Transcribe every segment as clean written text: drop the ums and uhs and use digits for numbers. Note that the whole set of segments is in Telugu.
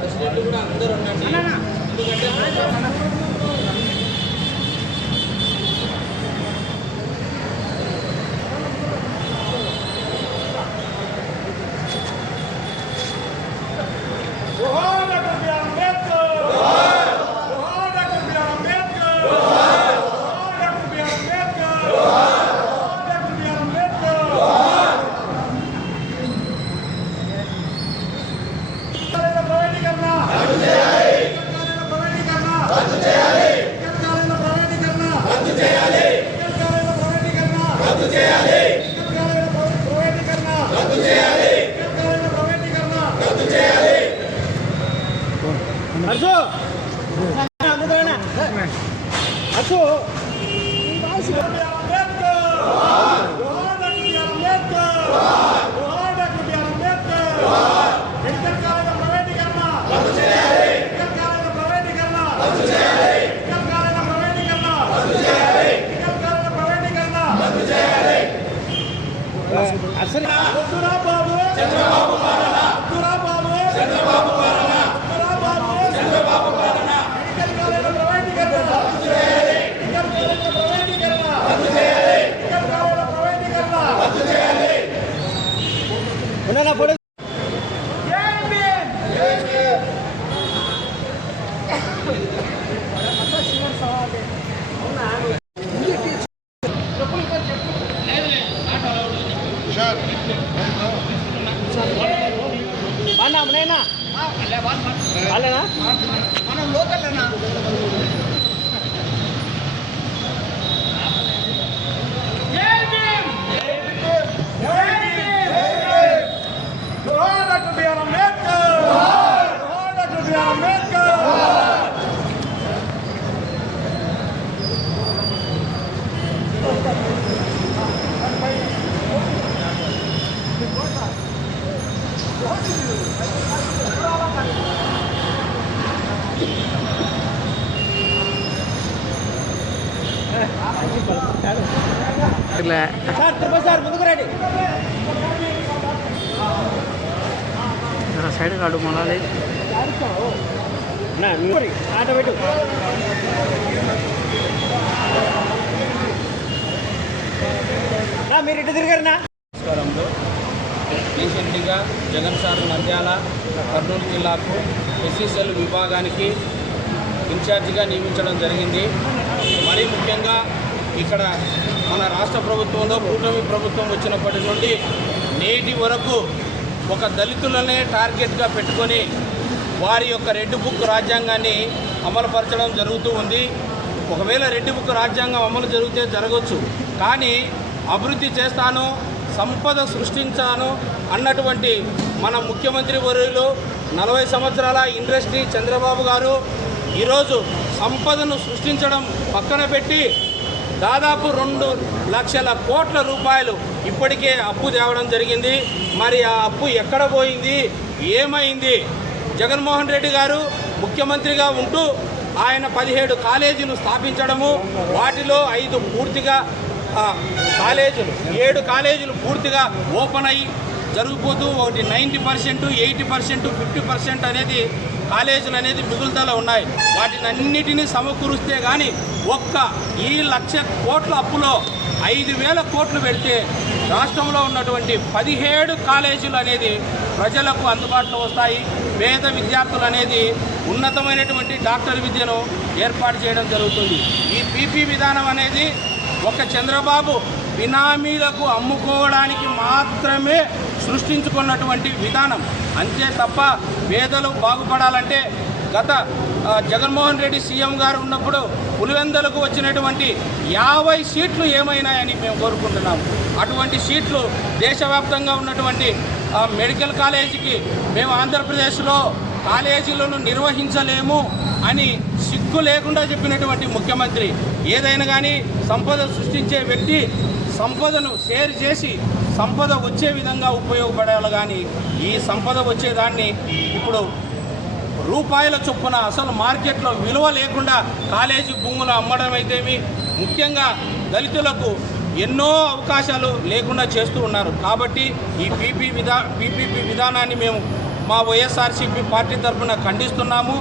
ప్రెసిడెంట్ కూడా అందరూ ఉండండి. ఎందుకంటే మనం లోకల్ సార్ ముందుకు రండి సైడ్ కాడు మనాలి ఆట పెట్టు మీరు ఇటు తిరిగారనా? నమస్కారంలో రీసెంట్గా జగన్ సార్ నంద్యాల కర్నూలు జిల్లాకు ఎస్సీసీఎల్ విభాగానికి ఇన్ఛార్జిగా నియమించడం జరిగింది. మరీ ముఖ్యంగా ఇక్కడ మన రాష్ట్ర ప్రభుత్వంలో కూటమి ప్రభుత్వం వచ్చినప్పటి నుండి నేటి వరకు ఒక దళితులనే టార్గెట్గా పెట్టుకొని వారి యొక్క రెడ్ బుక్ రాజ్యాంగాన్ని అమలుపరచడం జరుగుతూ ఉంది. ఒకవేళ రెడ్ బుక్ రాజ్యాంగం అమలు జరిగితే జరగవచ్చు, కానీ అభివృద్ధి చేస్తాను, సంపద సృష్టించాను అన్నటువంటి మన ముఖ్యమంత్రి వర్యులు 40 సంవత్సరాల ఇండస్ట్రీ చంద్రబాబు గారు ఈరోజు సంపదను సృష్టించడం పక్కన పెట్టి దాదాపు 2 లక్షల కోట్ల రూపాయలు ఇప్పటికే అప్పు తేవడం జరిగింది. మరి ఆ అప్పు ఎక్కడ పోయింది, ఏమైంది? జగన్మోహన్ రెడ్డి గారు ముఖ్యమంత్రిగా ఉంటూ ఆయన 17 కాలేజీలు స్థాపించడము, వాటిలో 5 పూర్తిగా కాలేజీలు 7 కాలేజీలు పూర్తిగా ఓపెన్ అయ్యి జరిగిపోతూ ఒకటి 90%, 80%, 50% అనేది కాలేజీలు అనేది మిగులుతల ఉన్నాయి. వాటిని అన్నిటినీ సమకూరుస్తే కానీ ఒక్క ఈ 1,00,000 కోట్ల అప్పులో 5,000 కోట్లు పెడితే రాష్ట్రంలో ఉన్నటువంటి 17 కాలేజీలు అనేది ప్రజలకు అందుబాటులో వస్తాయి. పేద విద్యార్థులు అనేది ఉన్నతమైనటువంటి డాక్టర్ విద్యను ఏర్పాటు చేయడం జరుగుతుంది. ఈ పీపీ విధానం అనేది ఒక చంద్రబాబు బినామీలకు అమ్ముకోవడానికి మాత్రమే సృష్టించుకున్నటువంటి విధానం, అంతే తప్ప పేదలు బాగుపడాలంటే గత జగన్మోహన్ రెడ్డి సీఎం గారు ఉన్నప్పుడు పులివెందులకు వచ్చినటువంటి 50 సీట్లు ఏమైనాయని మేము కోరుకుంటున్నాము. అటువంటి సీట్లు దేశవ్యాప్తంగా ఉన్నటువంటి మెడికల్ కాలేజీకి మేము ఆంధ్రప్రదేశ్లో కాలేజీలను నిర్వహించలేము అని సిగ్గు లేకుండా చెప్పినటువంటి ముఖ్యమంత్రి. ఏదైనా కానీ సంపద సృష్టించే వ్యక్తి సంపదను షేర్ చేసి సంపద వచ్చే విధంగా ఉపయోగపడాలి, కానీ ఈ సంపద వచ్చేదాన్ని ఇప్పుడు రూపాయల చొప్పున అసలు మార్కెట్లో విలువ లేకుండా కాలేజీ భూములు అమ్మడం అయితేమి, ముఖ్యంగా దళితులకు ఎన్నో అవకాశాలు లేకుండా చేస్తూ ఉన్నారు. కాబట్టి ఈ పీపీపీ విధానాన్ని మేము మా వైఎస్ఆర్సీపీ పార్టీ తరఫున ఖండిస్తున్నాము.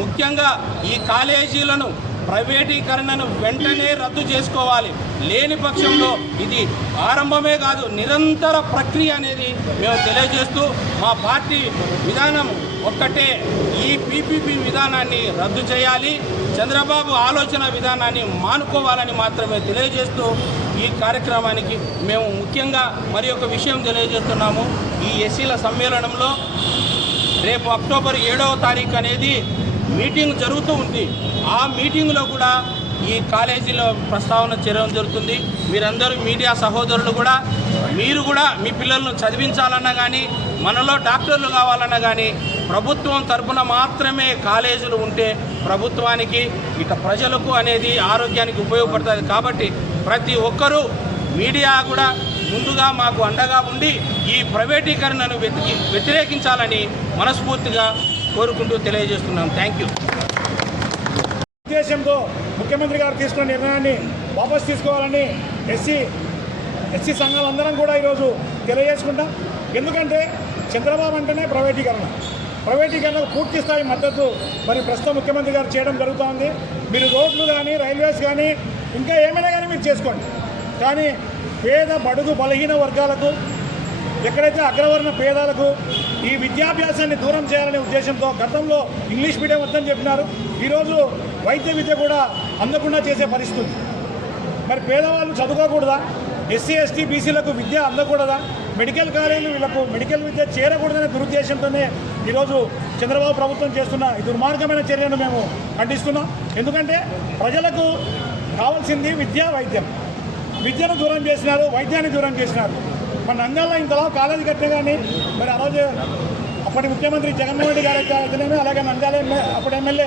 ముఖ్యంగా ఈ కాలేజీలను ప్రైవేటీకరణను వెంటనే రద్దు చేసుకోవాలి. లేని పక్షంలో ఇది ఆరంభమే కాదు, నిరంతర ప్రక్రియ అనేది మేము తెలియజేస్తూ మా పార్టీ విధానం ఒక్కటే, ఈ పీపీపీ విధానాన్ని రద్దు చేయాలి, చంద్రబాబు ఆలోచన విధానాన్ని మానుకోవాలని మాత్రమే తెలియజేస్తూ ఈ కార్యక్రమానికి మేము ముఖ్యంగా మరి ఒక విషయం తెలియజేస్తున్నాము. ఈ ఎస్సీల సమ్మేళనంలో రేపు అక్టోబర్ 7వ తారీఖు అనేది మీటింగ్ జరుగుతూ ఉంది. ఆ మీటింగ్లో కూడా ఈ కాలేజీలో ప్రస్తావన చేయడం జరుగుతుంది. మీరందరూ మీడియా సహోదరులు కూడా మీరు కూడా మీ పిల్లలను చదివించాలన్నా కానీ, మనలో డాక్టర్లు కావాలన్నా కానీ ప్రభుత్వం తరపున మాత్రమే కాలేజీలు ఉంటే ప్రభుత్వానికి ఇక ప్రజలకు అనేది ఆరోగ్యానికి ఉపయోగపడుతుంది. కాబట్టి ప్రతి ఒక్కరూ మీడియా కూడా ముందుగా మాకు అండగా ఉండి ఈ ప్రైవేటీకరణను వ్యతిరేకించాలని మనస్ఫూర్తిగా కోరుకుంటూ తెలియజేస్తున్నాం. Thank you. ఉద్దేశంతో ముఖ్యమంత్రి గారు తీసుకున్న నిర్ణయాన్ని వాపసు తీసుకోవాలని ఎస్సీ సంఘాలందరం కూడా ఈరోజు తెలియజేసుకుంటాం. ఎందుకంటే చంద్రబాబు అంటేనే ప్రైవేటీకరణకు పూర్తి స్థాయి మద్దతు మరి ప్రస్తుతం ముఖ్యమంత్రి గారు చేయడం జరుగుతోంది. మీరు రోడ్లు కానీ, రైల్వేస్ కానీ, ఇంకా ఏమైనా కానీ మీరు చేసుకోండి, కానీ పేద బడుగు బలహీన వర్గాలకు, ఎక్కడైతే అగ్రవర్ణ పేదలకు ఈ విద్యాభ్యాసాన్ని దూరం చేయాలనే ఉద్దేశంతో గతంలో ఇంగ్లీష్ మీడియం వద్దని చెప్పినారు. ఈరోజు వైద్య విద్య కూడా అందకుండా చేసే పరిస్థితి. మరి పేదవాళ్ళు చదువుకోకూడదా? ఎస్సీ ఎస్టీ బీసీలకు విద్య అందకూడదా? మెడికల్ కాలేజీలు వీళ్ళకు మెడికల్ విద్య చేరకూడదనే దురుద్దేశంతోనే ఈరోజు చంద్రబాబు ప్రభుత్వం చేస్తున్న ఈ దుర్మార్గమైన చర్యను మేము ఖండిస్తున్నాం. ఎందుకంటే ప్రజలకు కావాల్సింది విద్య, వైద్యం. విద్యను దూరం చేసినారు, వైద్యాన్ని దూరం చేసినారు. మన నంద్యాలలో ఇంతలా కాలేజీ కట్టినా కానీ మరి ఆ రోజు అప్పటి ముఖ్యమంత్రి జగన్మోహన్ రెడ్డి గారు అయితేనేమి, అలాగే నంద్యాల అప్పటి ఎమ్మెల్యే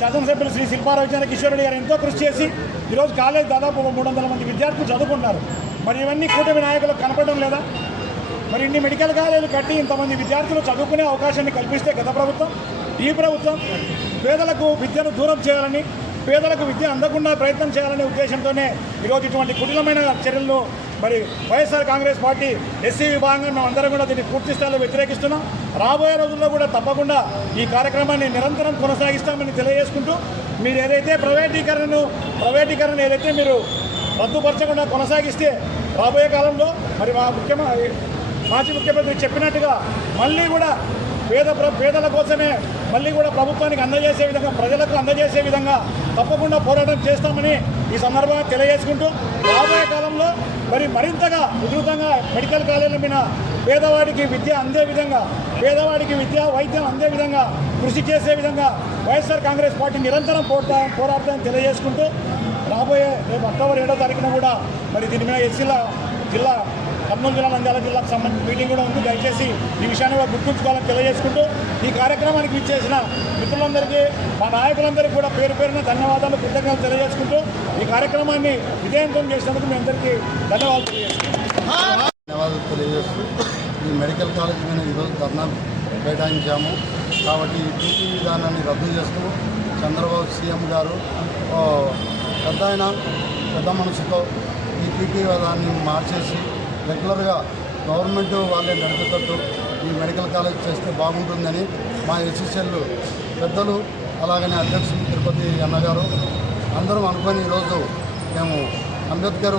శాసనసభ్యులు శ్రీ శిల్పారావు కిషోర్ రెడ్డి గారు ఎంతో కృషి చేసి ఈరోజు కాలేజ్ దాదాపు 300 మంది విద్యార్థులు చదువుకుంటున్నారు. మరి ఇవన్నీ కూటమి నాయకులకు కనపడడం లేదా? మరి ఇన్ని మెడికల్ కాలేజీలు కట్టి ఇంతమంది విద్యార్థులు చదువుకునే అవకాశాన్ని కల్పిస్తే గత ప్రభుత్వం, ఈ ప్రభుత్వం పేదలకు విద్యను దూరం చేయాలని, పేదలకు విద్య అందకుండా ప్రయత్నం చేయాలనే ఉద్దేశంతోనే ఈరోజు ఇటువంటి కుటిలమైన చర్యలను మరి వైఎస్ఆర్ కాంగ్రెస్ పార్టీ ఎస్సీ విభాగంగా మేము అందరం కూడా దీన్ని పూర్తి స్థాయిలో వ్యతిరేకిస్తున్నాం. రాబోయే రోజుల్లో కూడా తప్పకుండా ఈ కార్యక్రమాన్ని నిరంతరం కొనసాగిస్తామని తెలియజేసుకుంటూ, మీరు ఏదైతే ప్రైవేటీకరణ ఏదైతే మీరు రద్దుపరచకుండా కొనసాగిస్తే రాబోయే కాలంలో మరి మాజీ ముఖ్యమంత్రి చెప్పినట్టుగా మళ్ళీ కూడా పేదల కోసమే మళ్ళీ కూడా ప్రభుత్వానికి అందజేసే విధంగా, ప్రజలకు అందజేసే విధంగా తప్పకుండా పోరాటం చేస్తామని ఈ సందర్భంగా తెలియజేసుకుంటూ, రాబోయే కాలంలో మరి మరింతగా ఉధృతంగా మెడికల్ కాలేజీల మీద పేదవాడికి విద్య అందే విధంగా, పేదవాడికి విద్య వైద్యం అందే విధంగా కృషి చేసే విధంగా వైఎస్ఆర్ కాంగ్రెస్ పార్టీ నిరంతరం పోరాడతామని తెలియజేసుకుంటూ, రాబోయే రేపు అక్టోబర్ 7వ తారీఖున కూడా మరి దీని మీద ఎస్సీల జిల్లా కర్నూలు జిల్లా, నంద్యాల జిల్లాకు సంబంధించిన మీటింగ్ కూడా ఉంది. దయచేసి ఈ విషయాన్ని కూడా గుర్తుంచుకోవాలని తెలియజేసుకుంటూ, ఈ కార్యక్రమానికి విచ్చేసిన మిత్రులందరికీ, మా నాయకులందరికీ కూడా పేరు పేరున ధన్యవాదాలు, కృతజ్ఞతలు తెలియజేసుకుంటూ ఈ కార్యక్రమాన్ని విజయవంతం చేసినందుకు మీ అందరికీ ధన్యవాదాలు తెలియజేస్తూ ఈ మెడికల్ కాలేజ్ మీద ఈరోజు ధర్నా కేటాయించాము. కాబట్టి ఈ పీపీ విధానాన్ని రద్దు చేస్తూ చంద్రబాబు సీఎం గారు పెద్ద మనసుతో ఈ పీపీ విధానాన్ని మార్చేసి రెగ్యులర్గా గవర్నమెంట్ వాళ్ళే నడిపేటట్టు ఈ మెడికల్ కాలేజ్ చేస్తే బాగుంటుందని మా ఎస్సీసీఎల్ పెద్దలు, అలాగనే అధ్యక్షులు తిరుపతి అన్నగారు అందరం అనుకొని ఈరోజు మేము అంబేద్కర్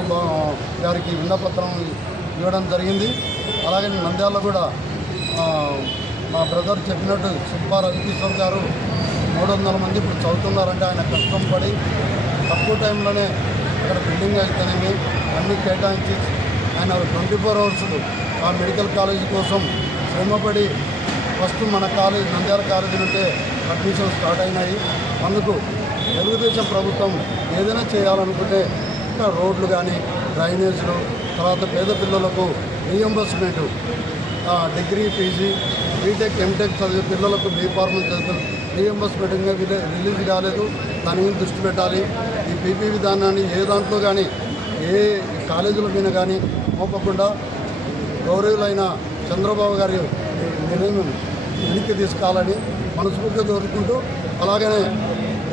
గారికి విన్నపత్రం ఇవ్వడం జరిగింది. అలాగే నంద్యాలలో కూడా మా బ్రదర్ చెప్పినట్టు శిల్పారావు కిషోర్ గారు 300 మంది ఇప్పుడు చదువుతున్నారంటే ఆయన కష్టం పడి తక్కువ టైంలోనే ఇక్కడ బిల్డింగ్ అయితేనేమి అన్నీ కేటాయించి ఆయన 24 అవర్స్ ఆ మెడికల్ కాలేజీ కోసం శ్రమపడి ఫస్ట్ మన కాలేజ్ నంద్యాల కాలేజీ నుంటే అడ్మిషన్ స్టార్ట్ అయినాయి. అందుకు తెలుగుదేశం ప్రభుత్వం ఏదైనా చేయాలనుకుంటే ఇంకా రోడ్లు కానీ, డ్రైనేజ్లు, తర్వాత పేద పిల్లలకు reimbursement, degree, PG, BTech, MTech చదివే పిల్లలకు బీఫార్మల్ చదువుతారు రీఎంబర్స్మెంట్ ఇంకా రిలీజ్ కాలేదు. దాని మీద దృష్టి పెట్టాలి. ఈ పీపీ విధానాన్ని ఏ దాంట్లో కానీ, ఏ కాలేజీల మీద కానీ మోపకుండా గౌరవులైన చంద్రబాబు గారి నిర్ణయం వెనక్కి తీసుకోవాలని మనస్ఫూర్తిగా కోరుకుంటూ, అలాగనే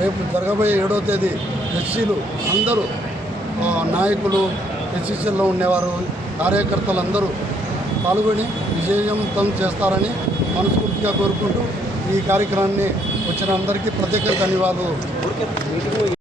రేపు జరగబోయే 7వ తేదీ ఎస్సీలు అందరూ నాయకులు, ఎస్సీసీలో ఉండేవారు కార్యకర్తలందరూ పాల్గొని విజయవంతం చేస్తారని మనస్ఫూర్తిగా కోరుకుంటూ ఈ కార్యక్రమాన్ని వచ్చిన అందరికీ ప్రత్యేక ధన్యవాదాలు.